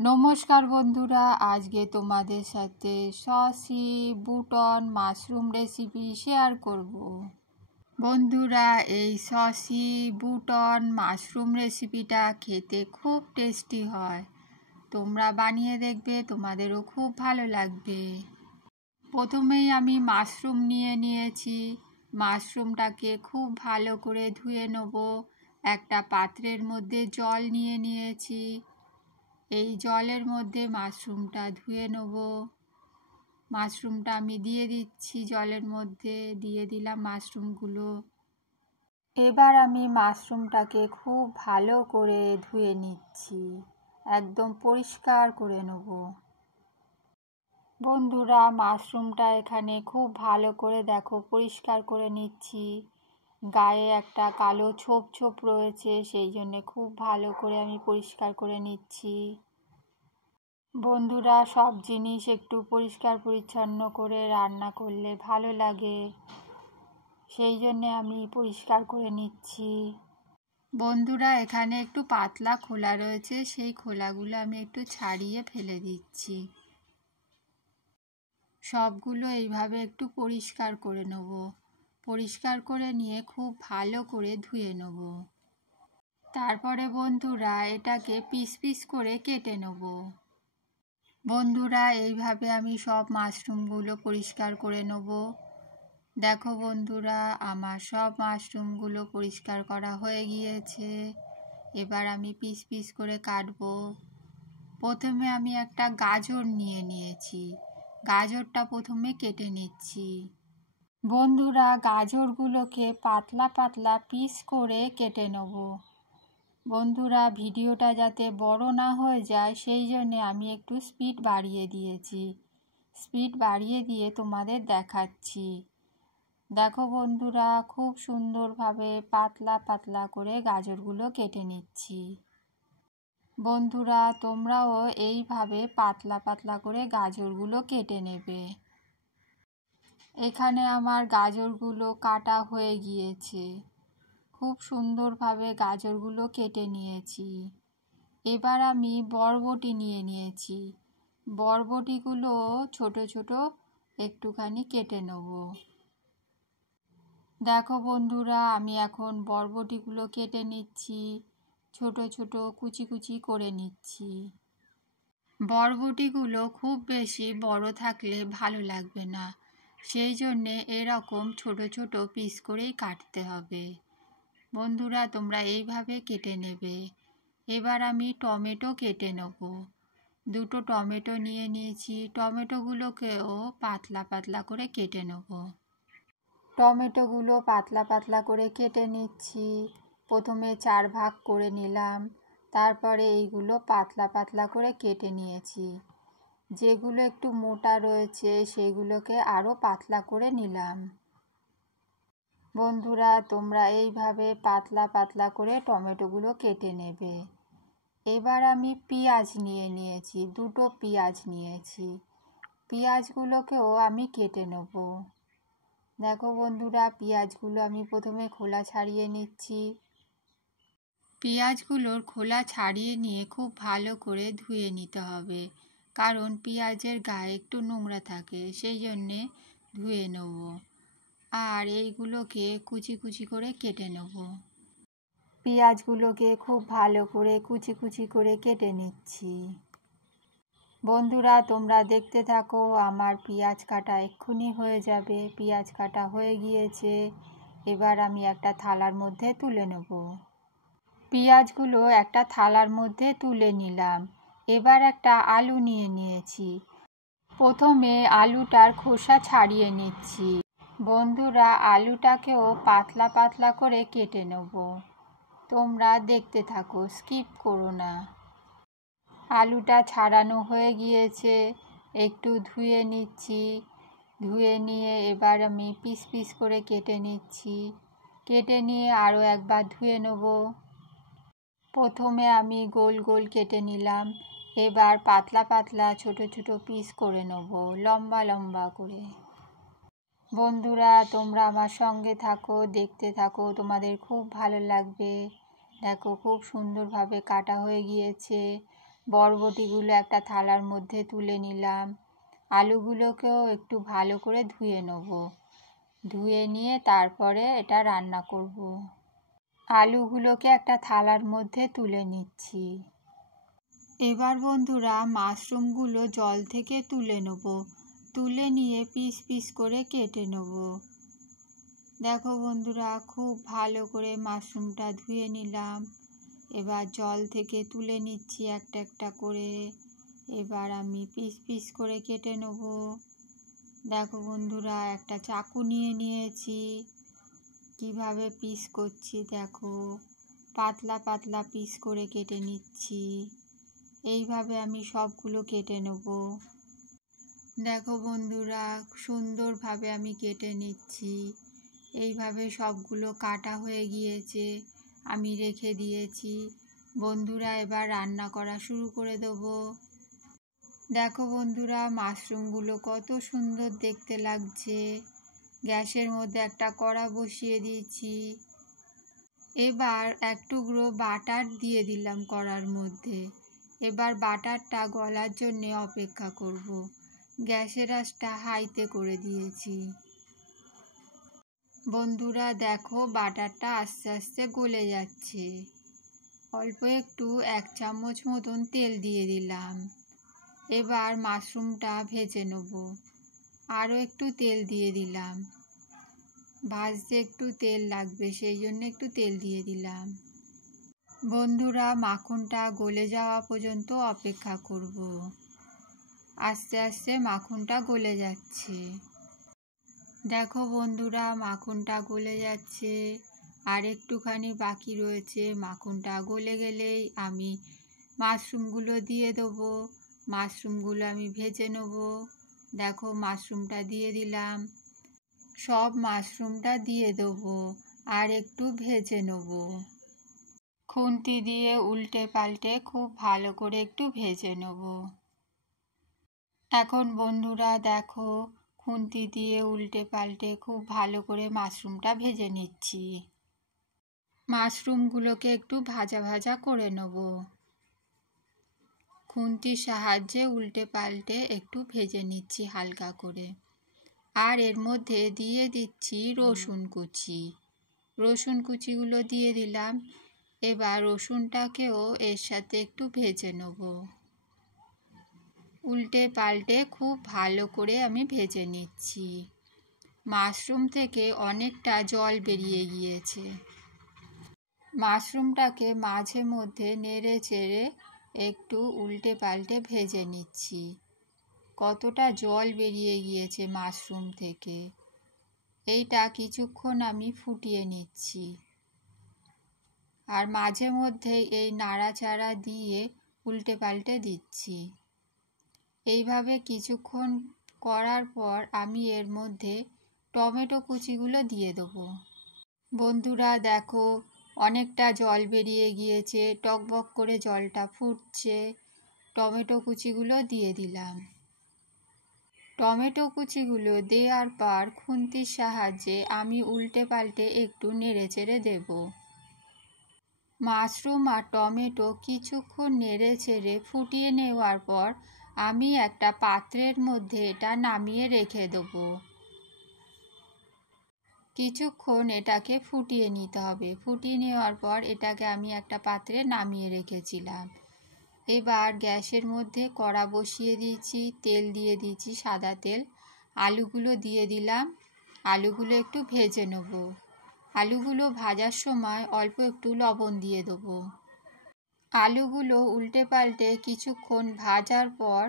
নমস্কার বন্ধুরা, আজকে তোমাদের সাথে সসি বুটন মাশরুম রেসিপি শেয়ার করব। বন্ধুরা, এই সসি বুটন মাশরুম রেসিপিটা খেতে খুব টেস্টি হয়। তোমরা বানিয়ে দেখবে, তোমাদেরও খুব ভালো লাগবে। প্রথমেই আমি মাশরুম নিয়ে নিয়েছি। মাশরুমটাকে খুব ভালো করে ধুয়ে নেব। একটা পাত্রের মধ্যে জল নিয়ে নিয়েছি। এই জলের মধ্যে মাশরুমটা ধুয়ে নেব। মাশরুমটা আমি দিয়ে দিচ্ছি জলের মধ্যে, দিয়ে দিলাম মাশরুমগুলো। এবার আমি মাশরুমটাকে খুব ভালো করে ধুয়ে নিচ্ছি, একদম পরিষ্কার করে নেব। বন্ধুরা, মাশরুমটা এখানে খুব ভালো করে দেখো পরিষ্কার করে নিচ্ছি। গায়ে একটা কালো ছোপ ছোপ রয়েছে, সেই জন্য খুব ভালো করে আমি পরিষ্কার করে নিচ্ছি। বন্ধুরা, সব জিনিস একটু পরিষ্কার পরিচ্ছন্ন করে রান্না করলে ভালো লাগে, সেই জন্যে আমি পরিষ্কার করে নিচ্ছি। বন্ধুরা, এখানে একটু পাতলা খোলা রয়েছে, সেই খোলাগুলো আমি একটু ছাড়িয়ে ফেলে দিচ্ছি। সবগুলো এইভাবে একটু পরিষ্কার করে নেব। পরিষ্কার করে নিয়ে খুব ভালো করে ধুয়ে নেব। তারপরে বন্ধুরা, এটাকে পিস পিস করে কেটে নেব। বন্ধুরা, এইভাবে আমি সব মাশরুমগুলো পরিষ্কার করে নেব। দেখো বন্ধুরা, আমার সব মাশরুমগুলো পরিষ্কার করা হয়ে গিয়েছে। এবার আমি পিস পিস করে কাটবো। প্রথমে আমি একটা গাজর নিয়ে নিয়েছি। গাজরটা প্রথমে কেটে নিচ্ছি। বন্ধুরা, গাজরগুলোকে পাতলা পাতলা পিস করে কেটে নেব। বন্ধুরা, ভিডিওটা যাতে বড় না হয়ে যায়, সেই জন্যে আমি একটু স্পিড বাড়িয়ে দিয়েছি। স্পিড বাড়িয়ে দিয়ে তোমাদের দেখাচ্ছি। দেখো বন্ধুরা, খুব সুন্দরভাবে পাতলা পাতলা করে গাজরগুলো কেটে নিচ্ছি। বন্ধুরা, তোমরাও এইভাবে পাতলা পাতলা করে গাজরগুলো কেটে নেবে। এখানে আমার গাজরগুলো কাটা হয়ে গিয়েছে। খুব সুন্দরভাবে গাজরগুলো কেটে নিয়েছি। এবার আমি বরবটি নিয়ে নিয়েছি। বরবটিগুলো ছোট ছোট একটুখানি কেটে নেব। দেখো বন্ধুরা, আমি এখন বরবটিগুলো কেটে নিচ্ছি, ছোট ছোট কুচি কুচি করে নিচ্ছি। বরবটিগুলো খুব বেশি বড় থাকলে ভালো লাগবে না, সেই জন্যে এরকম ছোট ছোট পিস করেই কাটতে হবে। বন্ধুরা, তোমরা এইভাবে কেটে নেবে। এবার আমি টমেটো কেটে নেব। দুটো টমেটো নিয়ে নিয়েছি। টমেটোগুলোকেও পাতলা পাতলা করে কেটে নেব। টমেটোগুলো পাতলা পাতলা করে কেটে নিচ্ছি। প্রথমে 4 ভাগ করে নিলাম, তারপরে এইগুলো পাতলা পাতলা করে কেটে নিয়েছি। যেগুলো একটু মোটা রয়েছে সেগুলোকে আরও পাতলা করে নিলাম। বন্ধুরা, তোমরা এইভাবে পাতলা পাতলা করে টমেটোগুলো কেটে নেবে। এবার আমি পেঁয়াজ নিয়ে নিয়েছি, দুটো পেঁয়াজ নিয়েছি। পেঁয়াজগুলোকেও আমি কেটে নেব। দেখো বন্ধুরা, পেঁয়াজগুলো আমি প্রথমে খোলা ছাড়িয়ে নিচ্ছি। পেঁয়াজগুলোর খোলা ছাড়িয়ে নিয়ে খুব ভালো করে ধুয়ে নিতে হবে, কারণ পেঁয়াজের গায়ে একটু নোংরা থাকে, সেই জন্যে ধুয়ে নেব। আর এইগুলোকে কুচি কুচি করে কেটে নেব। পেঁয়াজগুলোকে খুব ভালো করে কুচি কুচি করে কেটে নিচ্ছি। বন্ধুরা, তোমরা দেখতে থাকো, আমার পেঁয়াজ কাটা এক্ষুনি হয়ে যাবে। পেঁয়াজ কাটা হয়ে গিয়েছে। এবার আমি একটা থালার মধ্যে তুলে নেব। পেঁয়াজগুলো একটা থালার মধ্যে তুলে নিলাম। এবার একটা আলু নিয়ে নিয়েছি। প্রথমে আলুটার খোসা ছাড়িয়ে নিচ্ছি। বন্ধুরা, আলুটাকেও পাতলা পাতলা করে কেটে নেব। তোমরা দেখতে থাকো, স্কিপ করো না। আলুটা ছাড়ানো হয়ে গিয়েছে, একটু ধুয়ে নিচ্ছি। ধুয়ে নিয়ে এবার আমি পিস পিস করে কেটে নিচ্ছি। কেটে নিয়ে আরও একবার ধুয়ে নেব। প্রথমে আমি গোল গোল কেটে নিলাম। এবার পাতলা পাতলা ছোট ছোট পিস করে নেব, লম্বা লম্বা করে। বন্ধুরা, তোমরা আমার সঙ্গে থাকো, দেখতে থাকো, তোমাদের খুব ভালো লাগবে। দেখো, খুব সুন্দরভাবে কাটা হয়ে গিয়েছে। বরবটিগুলো একটা থালার মধ্যে তুলে নিলাম। আলুগুলোকেও একটু ভালো করে ধুয়ে নেব। ধুয়ে নিয়ে তারপরে এটা রান্না করব। আলুগুলোকে একটা থালার মধ্যে তুলে নিচ্ছি। এবার বন্ধুরা মাশরুমগুলো জল থেকে তুলে নেব। তুলে নিয়ে পিস পিস করে কেটে নেব। দেখো বন্ধুরা, খুব ভালো করে মাশরুমটা ধুয়ে নিলাম। এবার জল থেকে তুলে নিচ্ছি একটা একটা করে। এবার আমি পিস পিস করে কেটে নেব। দেখো বন্ধুরা, একটা চাকু নিয়ে নিয়েছি। কিভাবে পিস করছি দেখো, পাতলা পাতলা পিস করে কেটে নিচ্ছি। এইভাবে আমি সবগুলো কেটে নেব। দেখো বন্ধুরা, সুন্দরভাবে আমি কেটে নিচ্ছি। এইভাবে সবগুলো কাটা হয়ে গিয়েছে, আমি রেখে দিয়েছি। বন্ধুরা, এবার রান্না করা শুরু করে দেব। দেখো বন্ধুরা, মাশরুমগুলো কত সুন্দর দেখতে লাগছে। গ্যাসের মধ্যে একটা কড়া বসিয়ে দিয়েছি। এবার এক টুকরো বাটার দিয়ে দিলাম কড়ার মধ্যে। এবার বাটারটা গলার জন্য অপেক্ষা করব। গ্যাসের আঁচটা হাইতে করে দিয়েছি। বন্ধুরা দেখো, বাটারটা আস্তে আস্তে গলে যাচ্ছে। অল্প একটু 1 চামচ মতন তেল দিয়ে দিলাম। এবার মাশরুমটা ভেজে নেব। আরও একটু তেল দিয়ে দিলাম। ভাজতে একটু তেল লাগবে, সেই জন্য একটু তেল দিয়ে দিলাম। বন্ধুরা, মাখনটা গলে যাওয়া পর্যন্ত অপেক্ষা করব। আস্তে আস্তে মাখনটা গলে যাচ্ছে। দেখো বন্ধুরা, মাখনটা গলে যাচ্ছে। আর একটুখানি বাকি রয়েছে। মাখনটা গলে গেলেই আমি মাশরুমগুলো দিয়ে দেবো। মাশরুমগুলো আমি ভেজে নেব। দেখো, মাশরুমটা দিয়ে দিলাম। সব মাশরুমটা দিয়ে দেবো আর একটু ভেজে নেব। খুন্তি দিয়ে উল্টে পাল্টে খুব ভালো করে একটু ভেজে নেব। এখন বন্ধুরা দেখো, খুন্তি দিয়ে উল্টে পাল্টে খুব ভালো করে মাশরুমটা ভেজে নিচ্ছি। মাশরুমগুলোকে একটু ভাজা ভাজা করে নেব। খুন্তির সাহায্যে উল্টে পাল্টে একটু ভেজে নিচ্ছি হালকা করে। আর এর মধ্যে দিয়ে দিচ্ছি রসুন কুচি। রসুন কুচিগুলো দিয়ে দিলাম। এবার রসুনটাকেও এর সাথে একটু ভেজে নেব। উল্টে পাল্টে খুব ভালো করে আমি ভেজে নিচ্ছি। মাশরুম থেকে অনেকটা জল বেরিয়ে গিয়েছে। মাশরুমটাকে মাঝে মধ্যে নেড়ে চেড়ে একটু উল্টে পাল্টে ভেজে নিচ্ছি। কতটা জল বেরিয়ে গিয়েছে মাশরুম থেকে। এইটা কিছুক্ষণ আমি ফুটিয়ে নিচ্ছি। আর মাঝে মধ্যে এই নাড়াচাড়া দিয়ে উল্টে পাল্টে দিচ্ছি। এইভাবে কিছুক্ষণ করার পর আমি এর মধ্যে টমেটো কুচিগুলো দিয়ে দেবো। বন্ধুরা দেখো, অনেকটা জল বেরিয়ে গিয়েছে, টকবক করে জলটা ফুটছে। টমেটো কুচিগুলো দিয়ে দিলাম। টমেটো কুচিগুলো দেওয়ার পর খুন্তির সাহায্যে আমি উল্টে পাল্টে একটু নেড়ে চেড়ে দেব। মাশরুম আর টমেটো কিছুক্ষণ নেড়ে চেড়ে ফুটিয়ে নেওয়ার পর আমি একটা পাত্রের মধ্যে এটা নামিয়ে রেখে দেব। কিছুক্ষণ এটাকে ফুটিয়ে নিতে হবে। ফুটিয়ে নেওয়ার পর এটাকে আমি একটা পাত্রে নামিয়ে রেখেছিলাম। এবার গ্যাসের মধ্যে কড়া বসিয়ে দিয়েছি, তেল দিয়ে দিয়েছি সাদা তেল। আলুগুলো দিয়ে দিলাম। আলুগুলো একটু ভেজে নেব। আলুগুলো ভাজার সময় অল্প একটু লবণ দিয়ে দেবো। আলুগুলো উল্টে পাল্টে কিছুক্ষণ ভাজার পর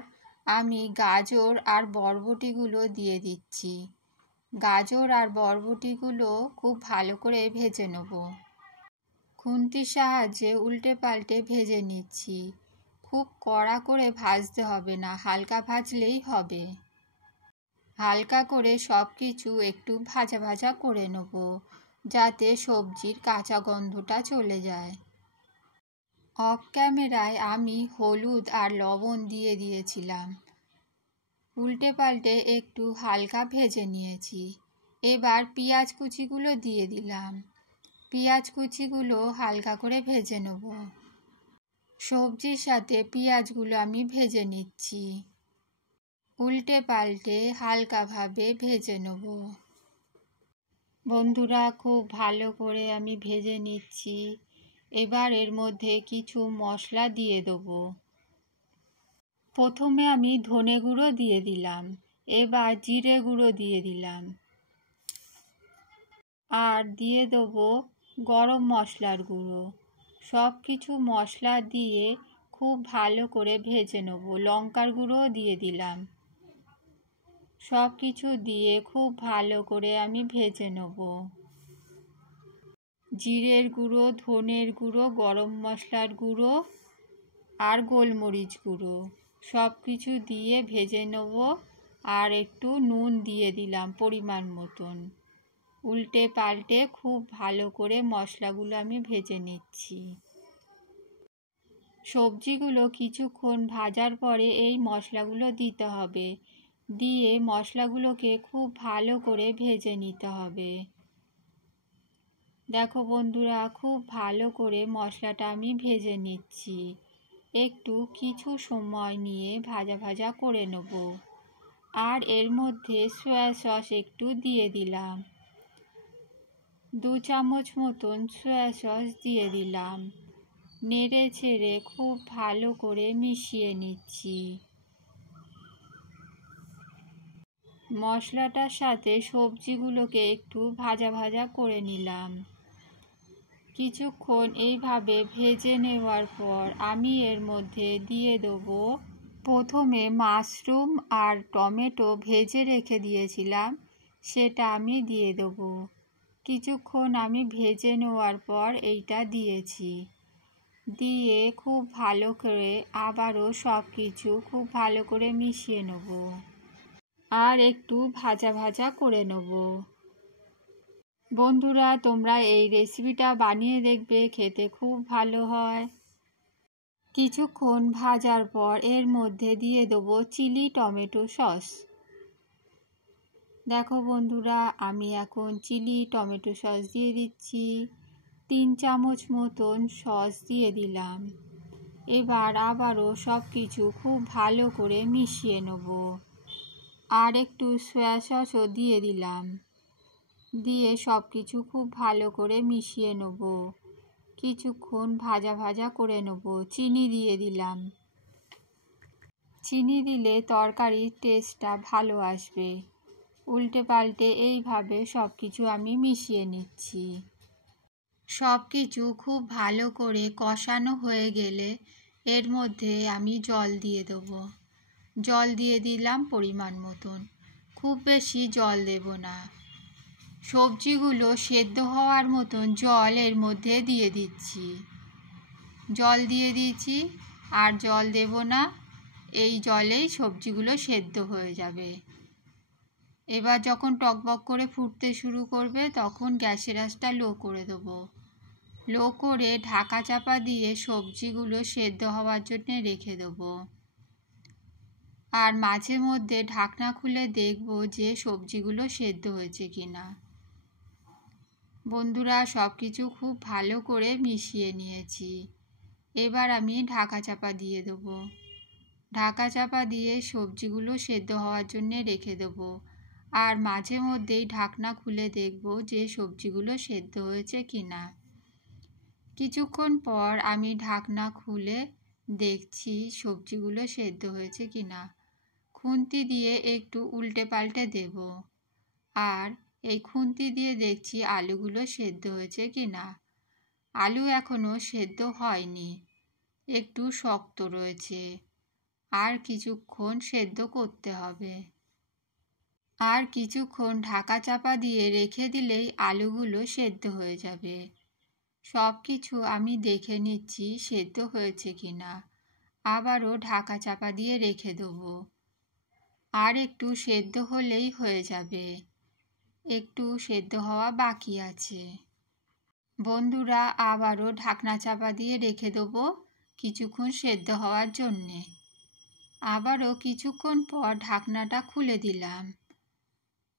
আমি গাজর আর বরবটিগুলো দিয়ে দিচ্ছি। গাজর আর বরবটিগুলো খুব ভালো করে ভেজে নেব। খুন্তির সাহায্যে উল্টে পাল্টে ভেজে নিচ্ছি। খুব কড়া করে ভাজতে হবে না, হালকা ভাজলেই হবে। হালকা করে সব কিছু একটু ভাজা ভাজা করে নেব, যাতে সবজির কাঁচা গন্ধটা চলে যায়। অফ ক্যামেরায় আমি হলুদ আর লবণ দিয়ে দিয়েছিলাম। উল্টে পাল্টে একটু হালকা ভেজে নিয়েছি। এবার পেঁয়াজ কুচিগুলো দিয়ে দিলাম। পেঁয়াজ কুচিগুলো হালকা করে ভেজে নেব। সবজির সাথে পেঁয়াজগুলো আমি ভেজে নিচ্ছি। উল্টে পাল্টে হালকাভাবে ভেজে নেব। বন্ধুরা, খুব ভালো করে আমি ভেজে নিচ্ছি। এবার এর মধ্যে কিছু মশলা দিয়ে দেবো। প্রথমে আমি ধনে গুঁড়ো দিয়ে দিলাম, এবার জিরে গুঁড়ো দিয়ে দিলাম, আর দিয়ে দেবো গরম মশলার গুঁড়ো। সব কিছু মশলা দিয়ে খুব ভালো করে ভেজে নেব। লঙ্কার গুঁড়োও দিয়ে দিলাম। সব কিছু দিয়ে খুব ভালো করে আমি ভেজে নেব। জিরের গুঁড়ো, ধনের গুঁড়ো, গরম মশলার গুঁড়ো আর গোলমরিচ গুঁড়ো সব কিছু দিয়ে ভেজে নেব। আর একটু নুন দিয়ে দিলাম পরিমাণ মতন। উল্টে পাল্টে খুব ভালো করে মশলাগুলো আমি ভেজে নিচ্ছি। সবজিগুলো কিছুক্ষণ ভাজার পরে এই মশলাগুলো দিতে হবে। দিয়ে মশলাগুলোকে খুব ভালো করে ভেজে নিতে হবে। দেখো বন্ধুরা, খুব ভালো করে মশলাটা আমি ভেজে নিচ্ছি। একটু কিছু সময় নিয়ে ভাজা ভাজা করে নেব। আর এর মধ্যে সয়া সস একটু দিয়ে দিলাম। 2 চামচ মতন সয়া সস দিয়ে দিলাম। নেড়ে ছেড়ে খুব ভালো করে মিশিয়ে নিচ্ছি। মশলাটার সাথে সবজিগুলোকে একটু ভাজা ভাজা করে নিলাম। কিছুক্ষণ এইভাবে ভেজে নেওয়ার পর আমি এর মধ্যে দিয়ে দেবো, প্রথমে মাশরুম আর টমেটো ভেজে রেখে দিয়েছিলাম, সেটা আমি দিয়ে দেবো। কিছুক্ষণ আমি ভেজে নেওয়ার পর এইটা দিয়েছি। দিয়ে খুব ভালো করে আবারও সব কিছু খুব ভালো করে মিশিয়ে নেব। আর একটু ভাজা ভাজা করে নেব। বন্ধুরা, তোমরা এই রেসিপিটা বানিয়ে দেখবে, খেতে খুব ভালো হয়। কিছুক্ষণ ভাজার পর এর মধ্যে দিয়ে দেবো চিলি টমেটো সস। দেখো বন্ধুরা, আমি এখন চিলি টমেটো সস দিয়ে দিচ্ছি। 3 চামচ মতন সস দিয়ে দিলাম। এবার আবারও সব কিছু খুব ভালো করে মিশিয়ে নেব। আর একটু সয়া সসও দিয়ে দিলাম। দিয়ে সব কিছু খুব ভালো করে মিশিয়ে নেব। কিছুক্ষণ ভাজা ভাজা করে নেব। চিনি দিয়ে দিলাম। চিনি দিলে তরকারির টেস্টটা ভালো আসবে। উল্টে পাল্টে এইভাবে সব কিছু আমি মিশিয়ে নিচ্ছি। সব কিছু খুব ভালো করে কষানো হয়ে গেলে এর মধ্যে আমি জল দিয়ে দেবো। জল দিয়ে দিলাম পরিমাণ মতন। খুব বেশি জল দেব না। সবজিগুলো সেদ্ধ হওয়ার মতন জল এর মধ্যে দিয়ে দিচ্ছি। জল দিয়ে দিয়েছি, আর জল দেব না। এই জলেই সবজিগুলো সেদ্ধ হয়ে যাবে। এবার যখন টকবক করে ফুটতে শুরু করবে তখন গ্যাসের আঁচটা লো করে দেবো। লো করে ঢাকা চাপা দিয়ে সবজিগুলো সেদ্ধ হওয়ার জন্য রেখে দেবো। আর মাঝে মধ্যে ঢাকনা খুলে দেখব যে সবজিগুলো সেদ্ধ হয়েছে কিনা। বন্ধুরা, সব কিছু খুব ভালো করে মিশিয়ে নিয়েছি। এবার আমি ঢাকা চাপা দিয়ে দেবো। ঢাকা চাপা দিয়ে সবজিগুলো সেদ্ধ হওয়ার জন্য রেখে দেবো। আর মাঝে মধ্যেই ঢাকনা খুলে দেখব যে সবজিগুলো সেদ্ধ হয়েছে কিনা। কিছুক্ষণ পর আমি ঢাকনা খুলে দেখছি সবজিগুলো সেদ্ধ হয়েছে কিনা। খুন্তি দিয়ে একটু উল্টে পাল্টে দেব। আর এই খুন্তি দিয়ে দেখছি আলুগুলো সেদ্ধ হয়েছে কিনা। আলু এখনও সেদ্ধ হয়নি, একটু শক্ত রয়েছে। আর কিছুক্ষণ সেদ্ধ করতে হবে। আর কিছুক্ষণ ঢাকা চাপা দিয়ে রেখে দিলেই আলুগুলো সেদ্ধ হয়ে যাবে। সব কিছু আমি দেখে নিচ্ছি সেদ্ধ হয়েছে কিনা। আবারও ঢাকা চাপা দিয়ে রেখে দেবো। আর একটু সেদ্ধ হলেই হয়ে যাবে। একটু সেদ্ধ হওয়া বাকি আছে। বন্ধুরা, আবারও ঢাকনা চাপা দিয়ে রেখে দেবো কিছুক্ষণ সেদ্ধ হওয়ার জন্যে। আবারও কিছুক্ষণ পর ঢাকনাটা খুলে দিলাম।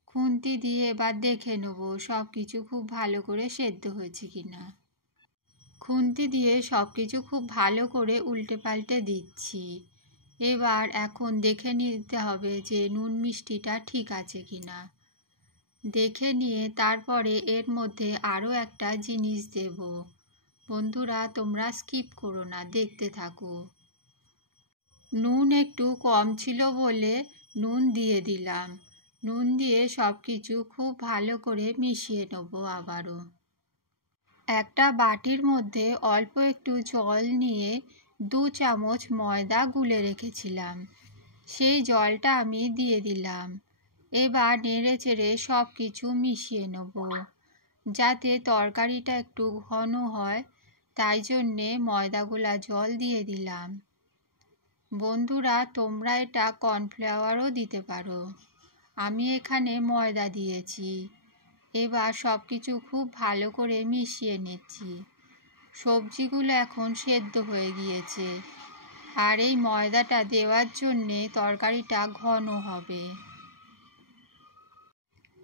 খুন্তি দিয়ে এবার দেখে নেব সব কিছু খুব ভালো করে সেদ্ধ হয়েছে কিনা। খুন্তি দিয়ে সব কিছু খুব ভালো করে উল্টে পাল্টে দিচ্ছি। এবার এখন দেখে নিতে হবে যে নুন মিষ্টিটা ঠিক আছে কিনা। দেখে নিয়ে তারপরে এর মধ্যে আরও একটা জিনিস দেব। বন্ধুরা তোমরা স্কিপ করো না, দেখতে থাকো। নুন একটু কম ছিল বলে নুন দিয়ে দিলাম। নুন দিয়ে সব কিছু খুব ভালো করে মিশিয়ে নেব। আবারও একটা বাটির মধ্যে অল্প একটু জল নিয়ে 2 চামচ ময়দা গুলে রেখেছিলাম, সেই জলটা আমি দিয়ে দিলাম। এবার নেড়ে চেড়ে সব কিছু মিশিয়ে নেব। যাতে তরকারিটা একটু ঘন হয় তাই জন্যে ময়দাগুলা জল দিয়ে দিলাম। বন্ধুরা তোমরা এটা কর্নফ্লাওয়ারও দিতে পারো, আমি এখানে ময়দা দিয়েছি। এবার সব কিছু খুব ভালো করে মিশিয়ে নিচ্ছি। সবজিগুলো এখন সেদ্ধ হয়ে গিয়েছে, আর এই ময়দাটা দেওয়ার জন্যে তরকারিটা ঘন হবে।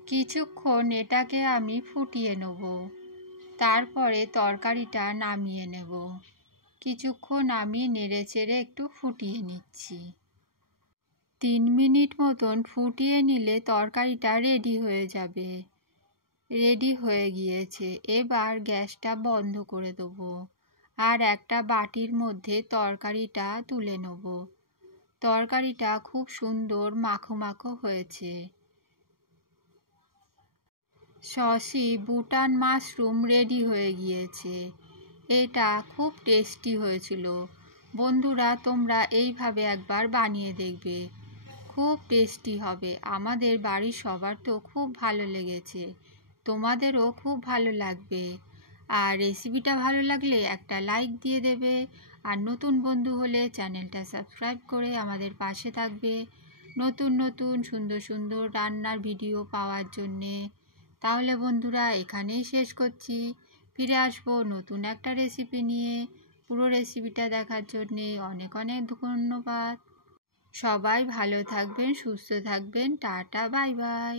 কিছুক্ষণ এটাকে আমি ফুটিয়ে নেব, তারপরে তরকারিটা নামিয়ে নেব। কিছুক্ষণ আমি নেড়ে চেড়ে একটু ফুটিয়ে নিচ্ছি। 3 মিনিট মতন ফুটিয়ে নিলে তরকারিটা রেডি হয়ে যাবে। রেডি হয়ে গিয়েছে। এবার গ্যাসটা বন্ধ করে দেবো, আর একটা বাটির মধ্যে তরকারিটা তুলে নেব। তরকারিটা খুব সুন্দর মাখো মাখো হয়েছে। সসি বুটান মাশরুম রেডি হয়ে গিয়েছে। এটা খুব টেস্টি হয়েছিল। বন্ধুরা তোমরা এইভাবে একবার বানিয়ে দেখবে, খুব টেস্টি হবে। আমাদের বাড়ির সবার তো খুব ভালো লেগেছে, তোমাদেরও খুব ভালো লাগবে। আর রেসিপিটা ভালো লাগলে একটা লাইক দিয়ে দেবে, আর নতুন বন্ধু হলে চ্যানেলটা সাবস্ক্রাইব করে আমাদের পাশে থাকবে নতুন নতুন সুন্দর সুন্দর রান্নার ভিডিও পাওয়ার জন্যে। তাহলে বন্ধুরা এখানেই শেষ করছি, ফিরে আসবো নতুন একটা রেসিপি নিয়ে। পুরো রেসিপিটা দেখার জন্যে অনেক অনেক ধন্যবাদ। সবাই ভালো থাকবেন, সুস্থ থাকবেন। Tata, bye bye.